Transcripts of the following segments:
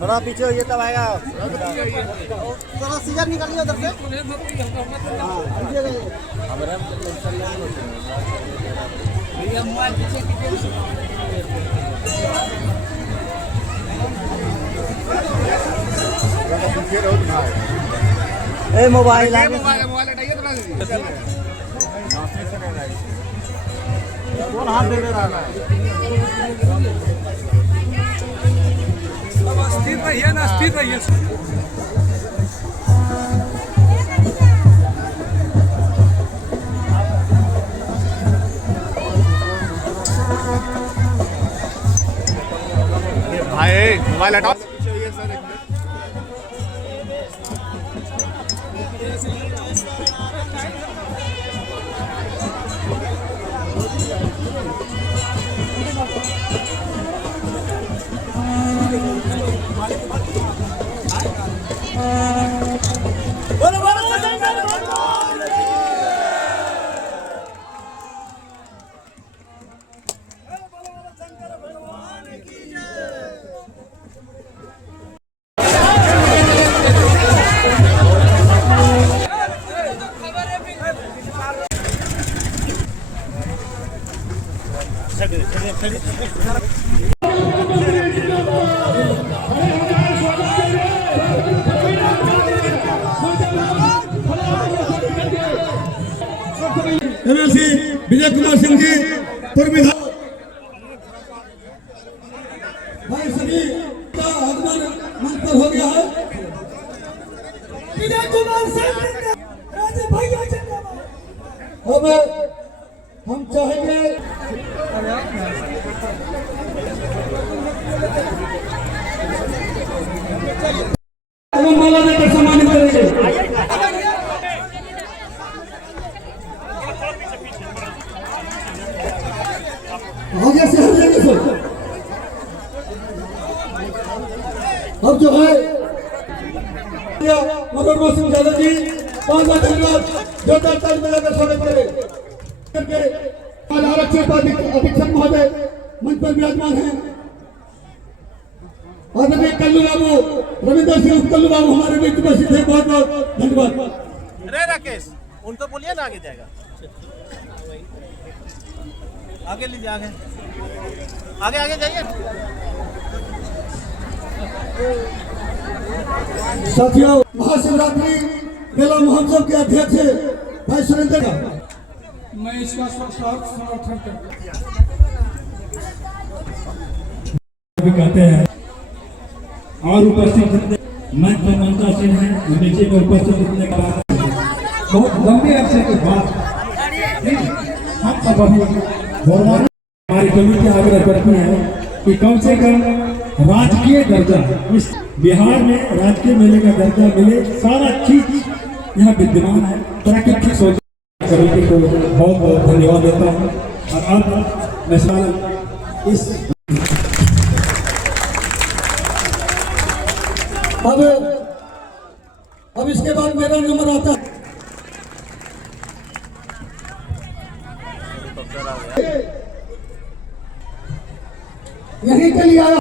थोड़ा पीछे होइए तब आएगा। थोड़ा सीजर निकालिए उधर से। भैया मोबाइल पीछे कीजिए। ए मोबाइल हटाइए थोड़ा सा। कौन हाथ दे रहा है? स्थिर रहिए ना, स्थिर रहिए। भाई मोबाइल हटाओ। एमएलसी विजय कुमार सिंह जी पूर्व विधायक भाई सभी का आगमन मंच पर हो गया है। विजय कुमार सिंह भैया अब हम चाहेंगे माला देकर सम्मानित करेंगे। आगे से हटिएंगे सर। अब जो है मनोरमा सिंह यादव जी 5 लाख जोरदार ताली बजाकर स्वागत करें। आरक्षण अधीक्षक महोदय मंच पर विराजमान हैं। आदरणीय कल्लू बाबू रविंदर सिंह कल्लू बाबू हमारे बीच उपस्थित है। बहुत बहुत धन्यवाद। अरे राकेश उनको बोलिए ना, आगे जाएगा। आगे लीजिए, आगे आगे आगे जाइए। साथियों, महाशिवरात्रि मेला महोत्सव के अध्यक्ष भाई सुरेंद्र का मैं इसका समर्थन करता भी कहते हैं और उपस्थित मंच पर ममता सिंह हैं, नीचे में उपस्थित होने का बहुत लंबे अरसे के बाद हम सब हमारी कमेटी आग्रह करती है कि कम से कम राजकीय दर्जा इस बिहार में राजकीय मेले का दर्जा मिले। सारा चीज यहाँ विद्यमान है। प्राकृतिक सोच कमेटी को बहुत बहुत धन्यवाद देता हूँ। और अब मैं सारा इस अब इसके बाद मेरा नंबर आता है। यहीं के लिए आया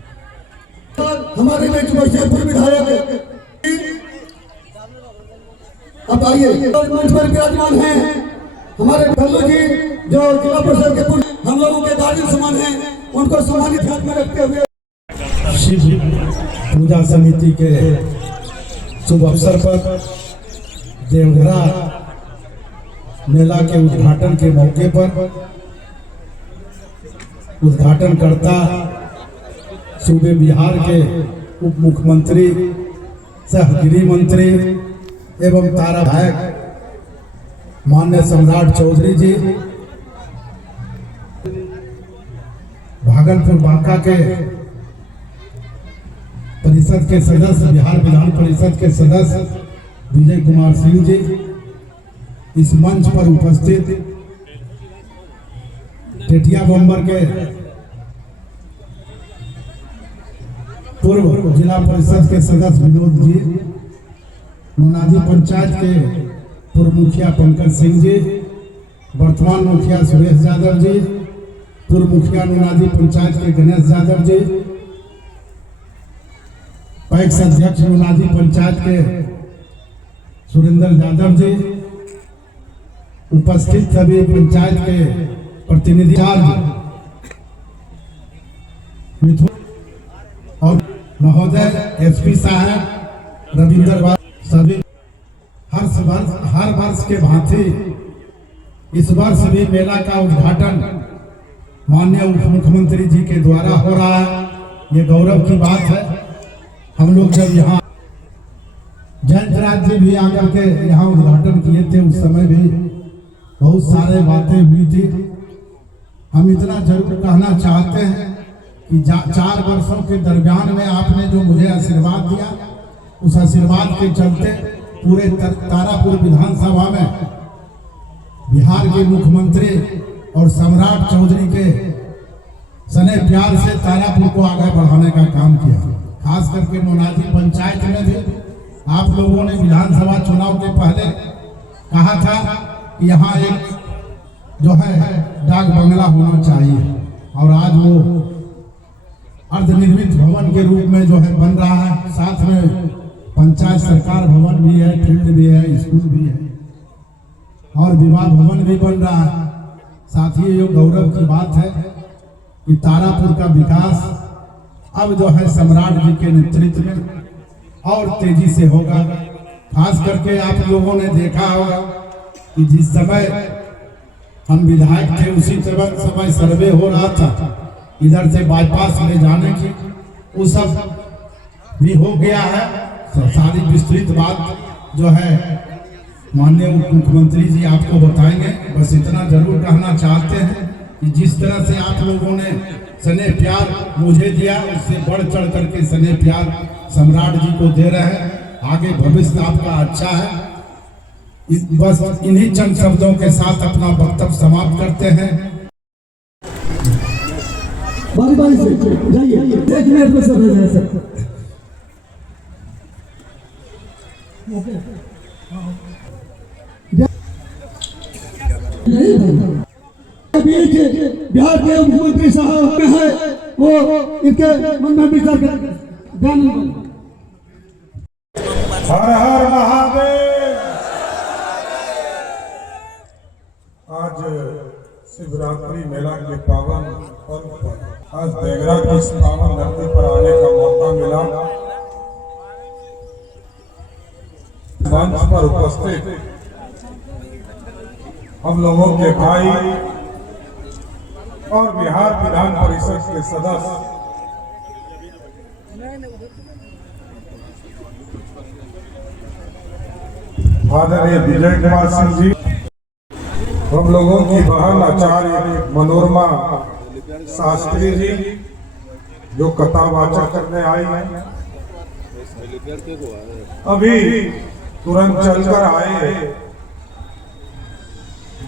हमारे बीच पूर्व विधायक। अब आइए मंच पर विराजमान हैं हमारे कल्लू जी जो जिला परिषद के हम लोगों के दादी समान हैं, उनको सम्मानित ध्यान में रखते हुए शिव पूजा समिति के शुभ अवसर पर देवघरा मेला के उद्घाटन के मौके पर उद्घाटनकर्ता सूबे बिहार के उप मुख्यमंत्री सह गृह मंत्री एवं तारा विधायक माननीय सम्राट चौधरी जी, भागलपुर बांका के परिषद के सदस्य, बिहार विधान परिषद के सदस्य विजय कुमार सिंह जी, इस मंच पर उपस्थित टेटिया बम्बर के पूर्व जिला परिषद के सदस्य विनोद जी, मुनादी पंचायत के पूर्व मुखिया पंकज सिंह जी, वर्तमान मुखिया सुरेश यादव जी, पूर्व मुखिया मुनादी पंचायत के गणेश यादव जी, पैक्स अध्यक्ष मुनादी पंचायत के सुरेंद्र यादव जी, उपस्थित सभी पंचायत के प्रतिनिधि और महोदय एसपी साहब रविंद्र, सभी हर वर्ष के भांति इस वर्ष भी मेला का उद्घाटन माननीय उप मुख्यमंत्री जी के द्वारा हो रहा है। ये गौरव की बात है। हम लोग जब यहाँ जयंत राज जी भी आकर के यहाँ उद्घाटन किए थे, उस समय भी बहुत सारे बातें हुई थी। हम इतना जरूर कहना चाहते हैं कि 4 वर्षों के दरमियान में आपने जो मुझे आशीर्वाद दिया, उस आशीर्वाद के चलते पूरे तारापुर विधानसभा में बिहार के मुख्यमंत्री और सम्राट चौधरी के सने प्यार से तारापुर को आगे बढ़ाने का काम किया। खास करके मोनाजी पंचायत में भी आप लोगों ने विधानसभा चुनाव के पहले कहा था कि यहाँ एक जो है डाक बंगला होना चाहिए, और आज वो अर्धनिर्मित भवन के रूप में जो है बन रहा है। साथ में पंचायत सरकार भवन भी है, फील्ड भी है, स्कूल भी है और विवाह भवन भी बन रहा है। साथ ही ये गौरव की बात है कि तारापुर का विकास अब जो है सम्राट जी के नेतृत्व में और तेजी से होगा। खास करके आप लोगों ने देखा होगा कि जिस समय हम विधायक थे उसी समय सर्वे हो रहा था इधर से बाईपास ले जाने की, वो सब भी हो गया है। सारी विस्तृत बात जो है माननीय उप मुख्यमंत्री जी आपको बताएंगे। बस इतना जरूर कहना चाहते हैं कि जिस तरह से आप लोगों ने स्नेह प्यार मुझे दिया, उससे बढ़ चढ़ करके स्नेह प्यार सम्राट जी को दे रहे हैं। आगे भविष्य आपका अच्छा है। बस इन्हीं चंद शब्दों के साथ अपना वक्तव्य समाप्त करते हैं। बारी बारी से जाइए, 1 मिनट में सब रह सकते। बिहार के मुख्यमंत्री साहब है, वो इनके मन में विचार कर। हर हर महादेव। आज शिवरात्रि मेला के पावन पर्व पर आज देगरा की इस पावन धरती पर आने का मौका मिला। मंच पर उपस्थित हम लोगों के भाई और बिहार विधान परिषद के सदस्य आदरणीय विजय कुमार सिंह जी, हम लोगों की बहन आचार्य मनोरमा शास्त्री जी जो कथावाचक करने आई हैं, अभी तुरंत चलकर आए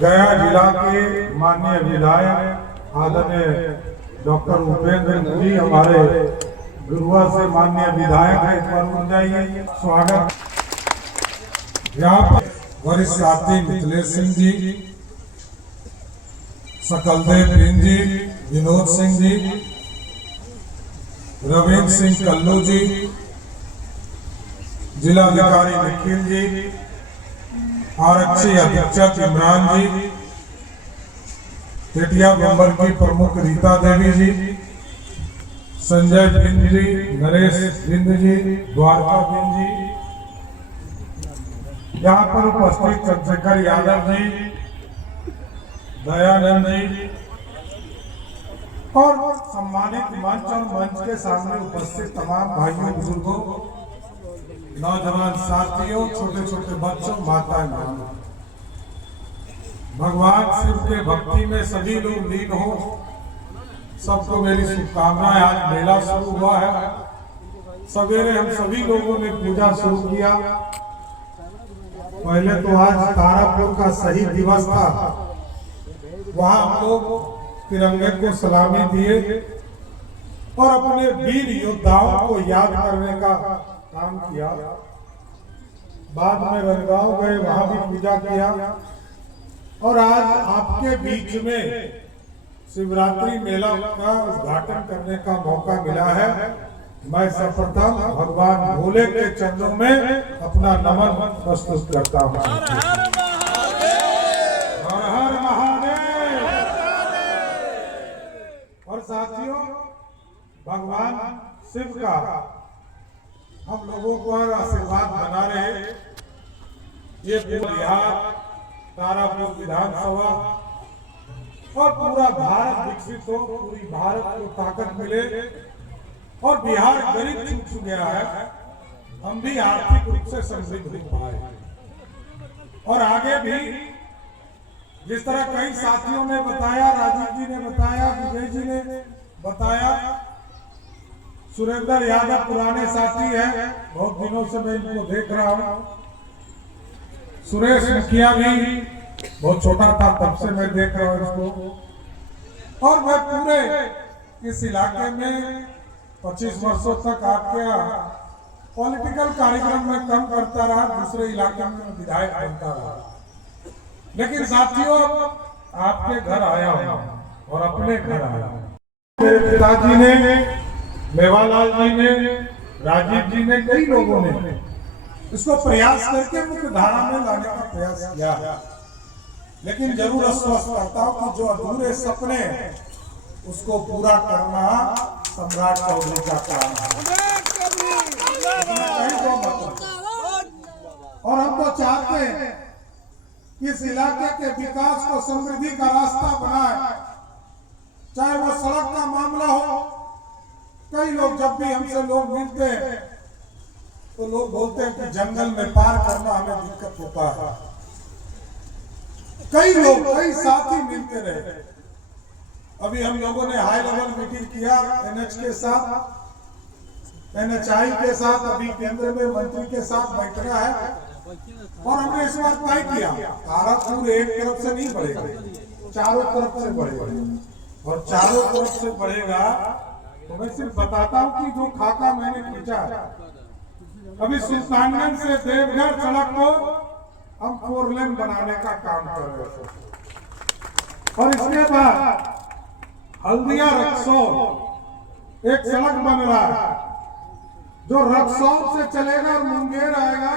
गया जिला के माननीय विधायक आदरणीय डॉक्टर उपेंद्र जी, हमारे गुरुआ से माननीय विधायक है, एक बार उठ जाइए। स्वागत। यहाँ पर वरिष्ठ साथी मिथिलेश सिंह जी, सकलदेव सिंह जी, विनोद सिंह जी, रविंद्र सिंह कल्लू जी, जिलाधिकारी निखिल जी, आरक्षी अधीक्षक इमरान जी, टेटिया मेंबर की प्रमुख रीता देवी जी, संजय बिंद जी, नरेश बिंद जी, द्वारका बिंद जी, यहाँ पर उपस्थित चंद्रशेखर यादव जी, दयानंद जी और सम्मानित मंच और मंच के सामने उपस्थित तमाम भाइयों बुजुर्गों, नौजवान साथियों, छोटे छोटे बच्चों, माताएं बहनों, भगवान शिव के भक्ति में सभी लोग लीन हो, सबको मेरी शुभकामनाएं। आज मेला शुरू हुआ है। सवेरे हम सभी लोगों ने पूजा शुरू किया। पहले तो आज तारापुर का शहीद दिवस था, वहां हम लोग तिरंगे को सलामी दिए और अपने वीर योद्धाओं को याद करने का काम किया। बाद में रंगांव गए, वहां भी पूजा किया और आज आपके बीच में शिवरात्रि मेला का उद्घाटन करने का मौका मिला है। मैं सर्वप्रथम भगवान भोले के चरणों में अपना नमन प्रस्तुत करता हूँ। हर हर महादेव। और साथियों, भगवान शिव का हम लोगों पर आशीर्वाद बना रहे। ये बिहार, तारापुर विधानसभा और पूरा भारत विकसित हो, पूरी भारत को ताकत मिले और बिहार गरीब छूट गया है, हम भी आर्थिक रूप से समृद्ध हो पाए। और आगे भी जिस तरह कई साथियों ने बताया, राजीव जी ने बताया, विजय जी ने बताया, सुरेंद्र यादव पुराने साथी हैं, बहुत दिनों से मैं इनको देख रहा हूँ। सुरेश मुखिया भी बहुत छोटा था तब से मैं देख रहा हूँ इसको। और मैं पूरे इस इलाके में 25 वर्षों तक आपके पॉलिटिकल कार्यक्रम में कम करता रहा, दूसरे इलाके में विधायक बनता रहा। लेकिन साथियों, आपके घर आया हूं और अपने घर आया हूं। मेरे पिताजी ने, मेवालाल जी ने, राजीव जी ने, कई लोगों ने इसको प्रयास करके मुख्य धारा में लाने का प्रयास किया। लेकिन जरूर आश्वस्त करता हूं कि जो अधूरे सपने उसको पूरा करना सम्राट चौधरी का काम है। और हम तो चाहते हैं कि इस इलाके के विकास को समृद्धि का रास्ता बनाए, चाहे वो सड़क का मामला हो। कई लोग जब भी हमसे लोग मिलते हैं तो लोग बोलते हैं कि जंगल में पार करना हमें दिक्कत होता है। कई लोग, कई साथी मिलते रहे। अभी हम लोगों ने हाई लेवल मीटिंग किया NH के साथ, NHI के साथ, अभी केंद्र में मंत्री के साथ बैठना है। और हमने इस बार तय किया, तारापुर एक तरफ से नहीं बढ़ेगा, चारों तरफ से बढ़ेगा। और चारों तरफ से बढ़ेगा तो मैं सिर्फ बताता हूँ कि जो खाका मैंने खींचा है, अभी सुल्तानगंज से देवघर सड़क को हम 4 लेन बनाने का काम कर रहे थे। और इसके बाद हल्दिया रक्सौल एक सड़क बन रहा है, जो रक्सौल से चलेगा और मुंगेर आएगा।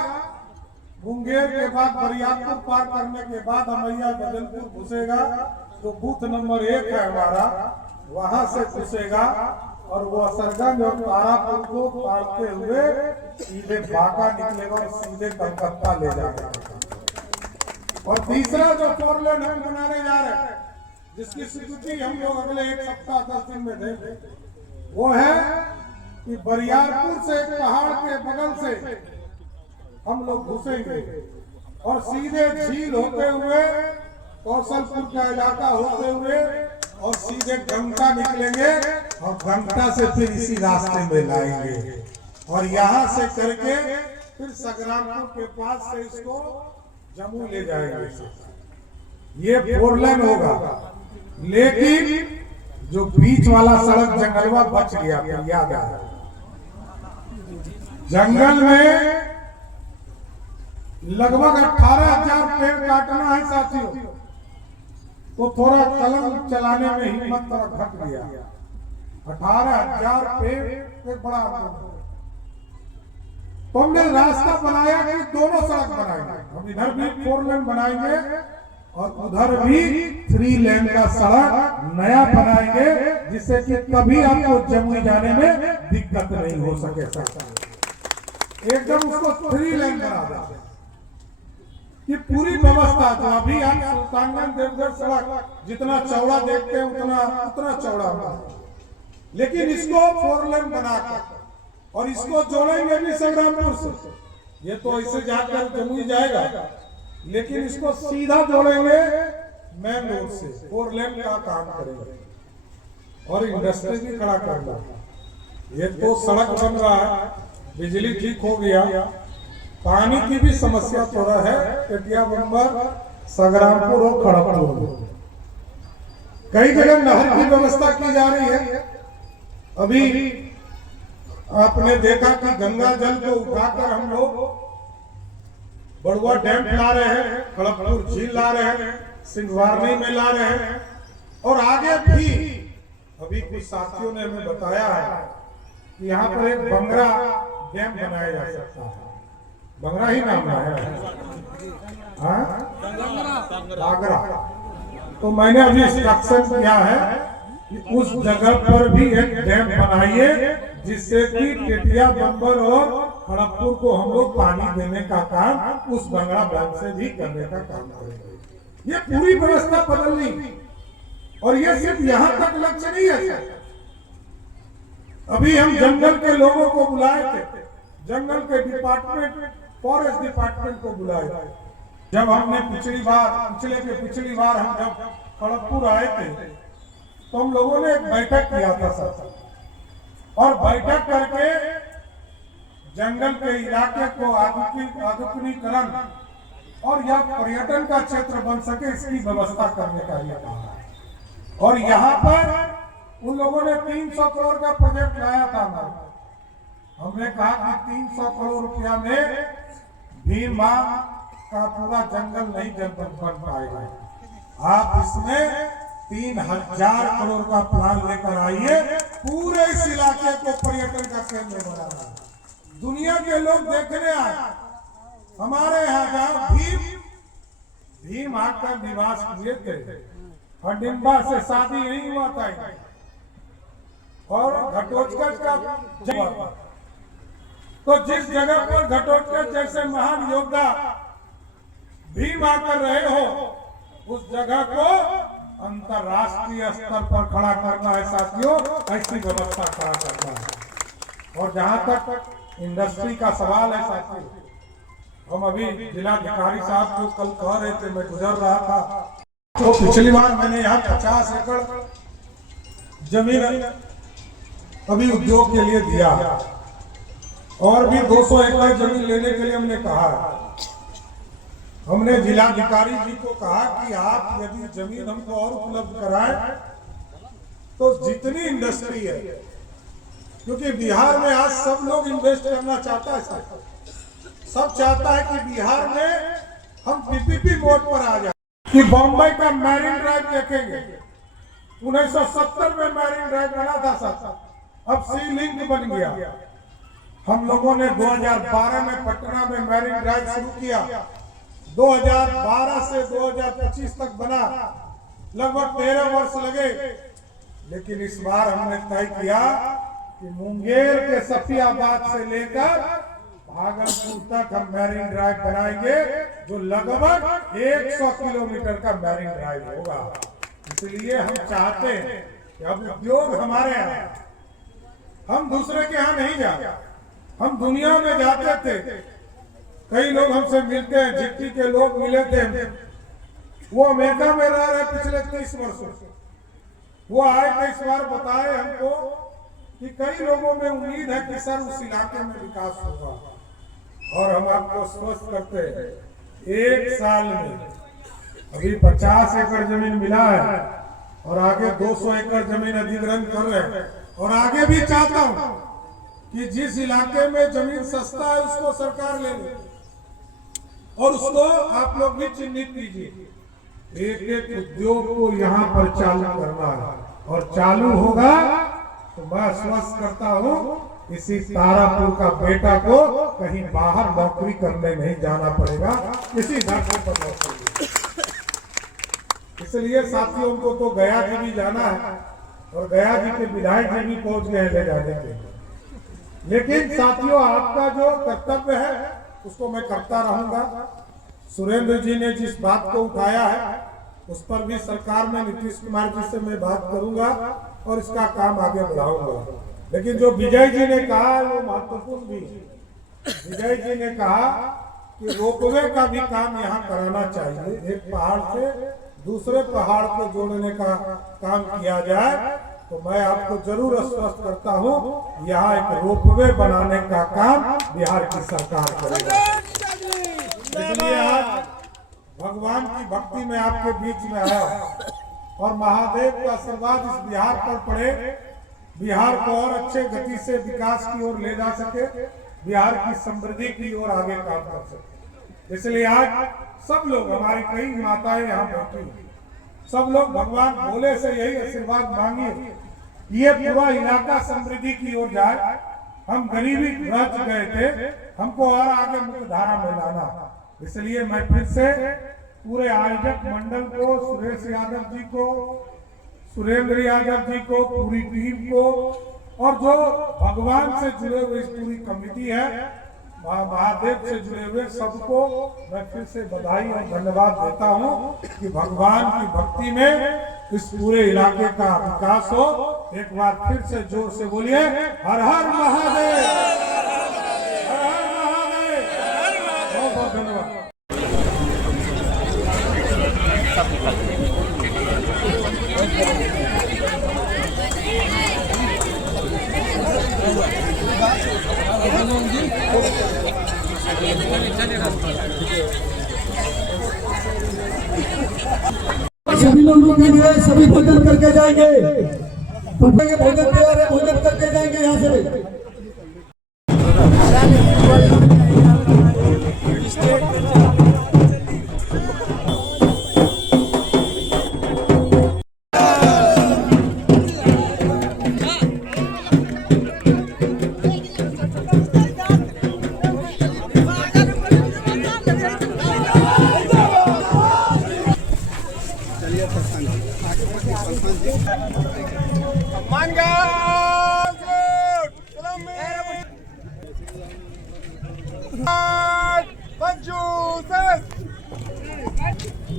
मुंगेर के बाद बरियारपुर पार करने के बाद अमैया बदलपुर घुसेगा, तो बूथ नंबर 1 है हमारा, वहां से घुसेगा और वो असरगंज और तारापुर को पारते हुए सीधे बांका निकलेगा और सीधे कलकत्ता ले जाएगा। और तीसरा जो 4 लेन हम बनाने जा रहे हैं, जिसकी स्वीकृति हम लोग अगले 1 सप्ताह 10 दिन में देंगे, वो है कि बरियारपुर से एक पहाड़ के बगल से हम लोग घुसेंगे और सीधे झील होते हुए, कौशलपुर का इलाका होते हुए और सीधे गंगा निकलेंगे और गंगा से फिर इसी रास्ते में लाएंगे और यहाँ से करके फिर संग्रामपुर के पास से इसको जम्मू ले जाएंगे। ये 4 लेन होगा। लेकिन जो बीच वाला सड़क जंगलवा बच गया, याद है, जंगल में लगभग 18,000 पेड़ काटना है साथियों। तो थोड़ा कलम चलाने में हिम्मत थोड़ा घट गया। 18,000 पेड़ एक बड़ा तो हमने रास्ता बनाया कि दोनों सड़क बनाएंगे। हम इधर भी 4 लेन बनाएंगे और उधर भी 3 लेन का सड़क नया बनाएंगे, जिससे कि कभी आपको जम्मू जाने में दिक्कत नहीं हो सके। एकदम उसको 3 लेन बना देंगे कि पूरी व्यवस्था। तो अभी हम सुल्तानगंज देवघर सड़क जितना चौड़ा देखते हैं उतना चौड़ा होगा, लेकिन इसको 4 लेन बनाकर और इसको जोड़ेंगे भी संग्रामपुर से। ये तो ऐसे जाकर जम्मू जाएगा, लेकिन इसको सीधा जोड़ेंगे मेन रोड से, 4 लेन का काम करेंगे और इंडस्ट्री भी खड़ा करना। ये तो सड़क बन रहा है, बिजली ठीक हो गया, पानी की भी समस्या थोड़ा है। कटिया बंबर, संग्रामपुर और खड़गपुर कई जगह नहर की व्यवस्था की जा रही है। अभी आपने देखा कि गंगा जल को उठाकर हम लोग बड़ुआ डैम ला रहे हैं, खड़गपुर झील ला रहे हैं, सिंघवारनी में ला रहे हैं और आगे भी। अभी कुछ साथियों ने हमें बताया है कि यहाँ पर एक बंगरा डैम बनाया जा सकता है। बंगरा ही नाम है, बागरा। तो मैंने अभी इंस्ट्रक्शन किया है कि उस जगह पर भी एक डैम बनाइए, जिससे कि टेटिया, बम्बर और खड़गपुर को हम लोग पानी देने का काम उस बंगरा डैम से भी करने का काम करेंगे। ये पूरी व्यवस्था बदलनी, और ये सिर्फ यहाँ तक लक्ष्य नहीं है। अभी हम जंगल के लोगों को बुलाए थे, जंगल के डिपार्टमेंट, फॉरेस्ट डिपार्टमेंट को बुलाए थे। जब हमने पिछली बार हम जब खड़गपुर आए थे, तो हम लोगों ने एक बैठक किया था सर, और बैठक करके जंगल के इलाके को आधुनिकीकरण और यह पर्यटन का क्षेत्र बन सके, इसकी व्यवस्था करने का लिए कहा। और यहाँ पर उन लोगों ने 300 करोड़ का प्रोजेक्ट लाया था। हमने कहा कि 300 करोड़ रुपया में भीमा का पूरा जंगल नहीं बन पाएगा, आप इसमें 3000 करोड़ का प्लान लेकर आइए, पूरे इस इलाके को पर्यटन का केंद्र बनाना। दुनिया के लोग देखने आए हमारे यहाँ, जहाँ भीम आकर निवास किए थे, हडिम्बा से शादी नहीं हुआ था, और घटोत्कच का जन्म। तो जिस जगह पर घटोत्कच जैसे महान योद्धा भीम आकर रहे हो, उस जगह को अंतरराष्ट्रीय स्तर पर खड़ा करना है साथियों, ऐसी व्यवस्था खड़ा करना है। और जहां तक इंडस्ट्री का सवाल है साथियों, हम अभी जिलाधिकारी साहब को कल कह रहे थे, मैं गुजर रहा था, तो पिछली बार मैंने यहाँ 50 एकड़ जमीन अभी उद्योग के लिए दिया, और भी 200 एकड़ जमीन लेने के लिए हमने कहा है। हमने जिलाधिकारी जी को कहा कि आप यदि जमीन हमको और उपलब्ध कराएं, तो जितनी इंडस्ट्री है, क्योंकि बिहार में आज सब लोग इन्वेस्ट करना चाहता है, सब चाहता है कि बिहार में हम पीपीपी मोड पर आ जाए, कि बॉम्बे का मैरीन ड्राइव देखेंगे। 1970 में मैरीन ड्राइव बना था सर, अब सी लिंक बन गया। हम लोगों ने 2012 में पटना में मैरीन ड्राइव शुरू किया, 2012 से 2025 तक बना, लगभग 13 वर्ष लगे। लेकिन इस बार हमने तय किया कि मुंगेर के सफियाबाद से लेकर भागलपुर तक हम मैरीन ड्राइव बनाएंगे, जो लगभग 100 किलोमीटर का मैरीन ड्राइव होगा। इसलिए हम चाहते हैं कि अब उद्योग हमारे यहाँ, हम दूसरे के यहाँ नहीं जाते। हम दुनिया में जाते थे, कई लोग हमसे मिलते हैं, जिट्टी के लोग मिले थे, वो अमेरिका में रह रहे पिछले 30 वर्षों से। वो आए थे, इस बार बताए हमको कि कई लोगों में उम्मीद है कि सर उस इलाके में विकास होगा, और हम आपको स्पष्ट करते हैं, 1 साल में अभी 50 एकड़ जमीन मिला है, और आगे 200 एकड़ जमीन अधिग्रहण कर रहे हैं। और आगे भी चाहता हूं कि जिस इलाके में जमीन सस्ता है उसको सरकार ले ले, और उसको आप लोग भी चिन्हित कीजिए। एक एक उद्योग को यहाँ पर चालू करना है, और चालू होगा तो मैं आश्वस्त करता हूँ इसी तारापुर का बेटा को कहीं बाहर नौकरी करने नहीं जाना पड़ेगा, इसी धरती पर नौकरी। इसलिए साथियों को तो गया जी भी जाना है, और गया जी के विधायक जी भी पहुंच गए ले जाने के। लेकिन साथियों, आपका जो कर्तव्य है उसको मैं करता रहूंगा। सुरेंद्र जी ने जिस बात को उठाया है उस पर भी सरकार में नीतीश कुमार जी से मैं बात करूंगा और इसका काम आगे बढ़ाऊंगा। लेकिन जो विजय जी ने कहा वो महत्वपूर्ण भी। विजय जी ने कहा कि रोपवे का भी काम यहाँ कराना चाहिए, एक पहाड़ से दूसरे पहाड़ को जोड़ने का काम किया जाए। तो मैं आपको जरूर आश्वस्त करता हूँ, यहाँ एक रोपवे बनाने का काम बिहार की सरकार करेगा। इसलिए आज भगवान की भक्ति में आपके बीच में आया, और महादेव का आशीर्वाद इस बिहार पर पड़े, बिहार को और अच्छे गति से विकास की ओर ले जा सके, बिहार की समृद्धि की ओर आगे काम कर सके। इसलिए आज सब लोग, हमारी कई माताएं यहाँ बैठी, सब लोग भगवान भोले से यही आशीर्वाद मांगिए ये पूरा इलाका समृद्धि की ओर जाए। हम गरीबी रच गए थे, हमको और आगे मुख्यधारा में लाना। इसलिए मैं फिर से पूरे आयोजक मंडल को, सुरेश यादव जी को, सुरेंद्र यादव जी को, पूरी टीम को और जो भगवान से जुड़े हुए इस पूरी कमेटी है, महादेव से जुड़े हुए सबको मैं फिर से बधाई और धन्यवाद देता हूं कि भगवान की भक्ति में इस पूरे इलाके का विकास हो। एक बार फिर से जोर से बोलिए, हर हर महादेव, हर हर महादेव। बहुत बहुत धन्यवाद। सभी लोग रुकेंगे, सभी भोजन करके जाएंगे। भोजन तैयार है, भोजन करके जाएंगे यहाँ से।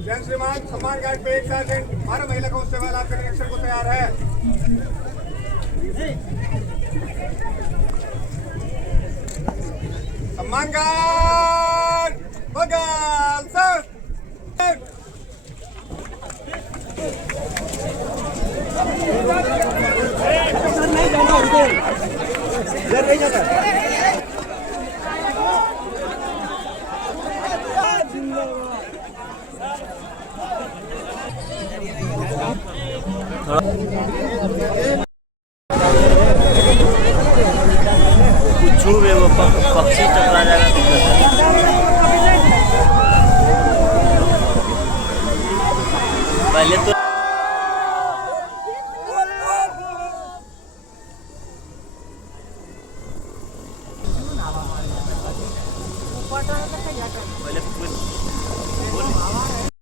जय श्रीमान, सम्मान गार्ड पे एक सार्जेंट, हमारा महिला कांस्टेबल आपके निरीक्षण को तैयार है। सम्मान गार्ड बगल सर। कुछ भी वो पक्षी टकरा जाएगा, दिक्कत है। पहले तो